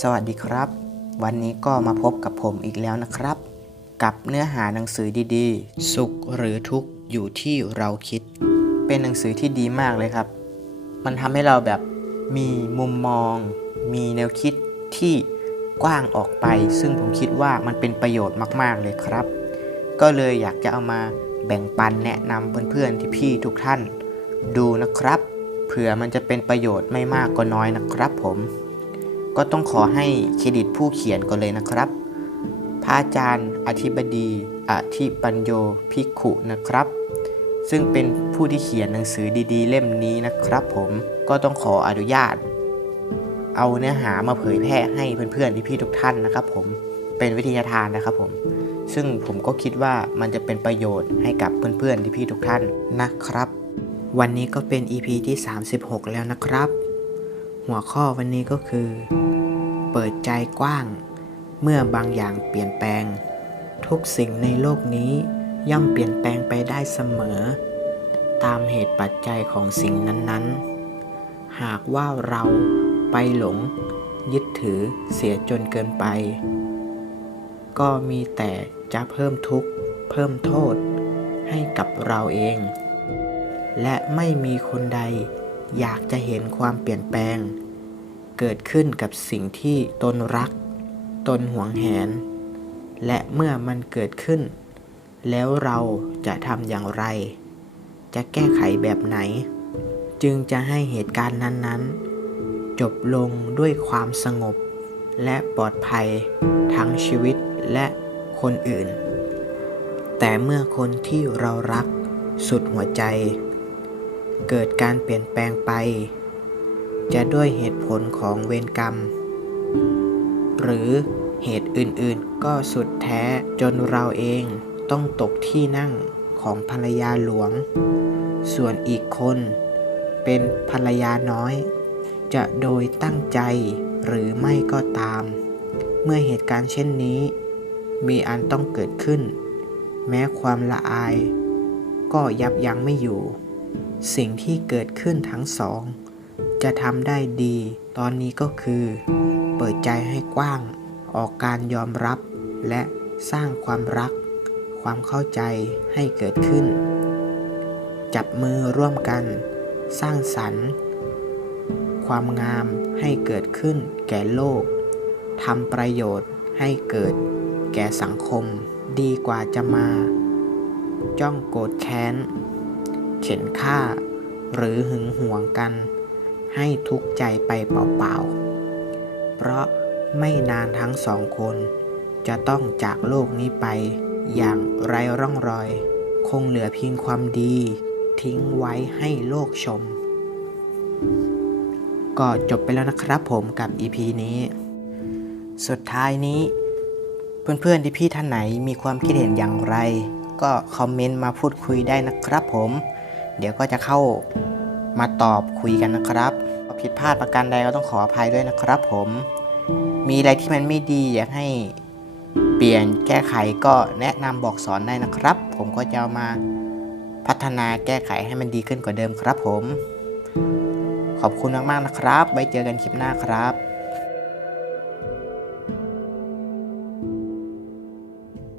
สวัสดีครับ วันนี้ก็มาพบกับผมอีกแล้วนะครับ กับเนื้อหาหนังสือดีๆ สุขหรือทุกข์อยู่ที่เราคิด เป็นหนังสือที่ดีมากเลยครับ มันทำให้เราแบบมีมุมมอง มีแนวคิดที่กว้างออกไป ซึ่งผมคิดว่ามันเป็นประโยชน์มากๆเลยครับ ก็เลยอยากจะเอามาแบ่งปันแนะนำเพื่อนๆที่พี่ทุกท่าน ดูนะครับ เผื่อมันจะเป็นประโยชน์ไม่มากก็น้อยนะครับผม ก็ต้องขอให้เครดิตผู้เขียนก่อนเลยนะครับ พระอาจารย์อธิบดีอธิปัญโยภิกขุนะครับ ซึ่งเป็นผู้ที่เขียนหนังสือดีๆ เล่มนี้นะครับ ผมก็ต้องขออนุญาต เอาเนื้อหามาเผยแพร่ให้เพื่อนๆพี่ๆทุกท่านนะครับ ผมเป็นวิทยาทานนะครับผม ซึ่งผมก็คิดว่ามันจะเป็นประโยชน์ให้กับเพื่อนๆพี่ๆทุกท่านนะครับ วันนี้ก็เป็น EP ที่ 36 แล้วนะครับ หัวข้อวันนี้ก็คือ เปิดใจกว้าง เมื่อบางอย่างเปลี่ยนแปลง ทุกสิ่งในโลกนี้ย่อมเปลี่ยนแปลงไปได้เสมอ ตามเหตุปัจจัยของสิ่งนั้นๆ หากว่าเราไปหลง ยึดถือเสียจนเกินไป ก็มีแต่จะเพิ่มทุกข์เพิ่มโทษให้กับเราเอง และไม่มีคนใด อยากจะเห็นความเปลี่ยนแปลง เกิดขึ้นกับสิ่งที่ตนรัก ตนหวงแหน และเมื่อมันเกิดขึ้น แล้วเราจะทำอย่างไร จะแก้ไขแบบไหน จึงจะให้เหตุการณ์นั้นๆ จบลงด้วยความสงบ และปลอดภัยทั้งชีวิตและคนอื่น แต่เมื่อคนที่เรารักสุดหัวใจ เกิดการเปลี่ยนแปลงไป จะด้วยเหตุผลของเวรกรรม หรือเหตุอื่นๆก็สุดแท้จนเราเองต้องตกที่นั่งของภรรยาหลวง ส่วนอีกคนเป็นภรรยาน้อย จะโดยตั้งใจหรือไม่ก็ตาม เมื่อเหตุการณ์เช่นนี้ มีอันต้องเกิดขึ้น แม้ความละอาย ก็ยับยั้งไม่อยู่ สิ่งที่เกิดขึ้นทั้งสอง จะทำได้ดีตอนนี้ก็คือ เปิดใจให้กว้าง ออกการยอมรับ และสร้างความรัก ความเข้าใจให้เกิดขึ้น จับมือร่วมกัน สร้างสรรค์ ความงามให้เกิดขึ้นแก่โลกทำประโยชน์ให้เกิดแก่สังคมดีกว่าจะมา จ้องโกรธแค้น เข็นฆ่า หรือหึงหวงกัน ให้ทุกข์ใจไปเปล่าๆ เพราะไม่นานทั้งสองคน จะต้องจากโลกนี้ไปอย่างไร้ร่องรอย คงเหลือเพียงความดี ทิ้งไว้ให้โลกชม ก็จบไปแล้วนะครับผมกับ EP นี้ สุดท้ายนี้ เพื่อนๆที่พี่ท่านไหนมีความคิดเห็นอย่างไร ก็คอมเมนต์มาพูดคุยได้นะครับผม เดี๋ยวก็จะเข้ามาตอบคุยกันนะครับผิดพลาดประการใดก็ต้องขออภัยด้วยนะครับผม มีอะไรที่มันไม่ดีอยากให้เปลี่ยนแก้ไขก็แนะนำบอกสอนได้นะครับ ผมก็จะามาพัฒนาแก้ไขให้มันดีขึ้นกว่าเดิมครับผม ขอบคุณมากๆนะครับ ไว้เจอกันคลิปหน้าครับ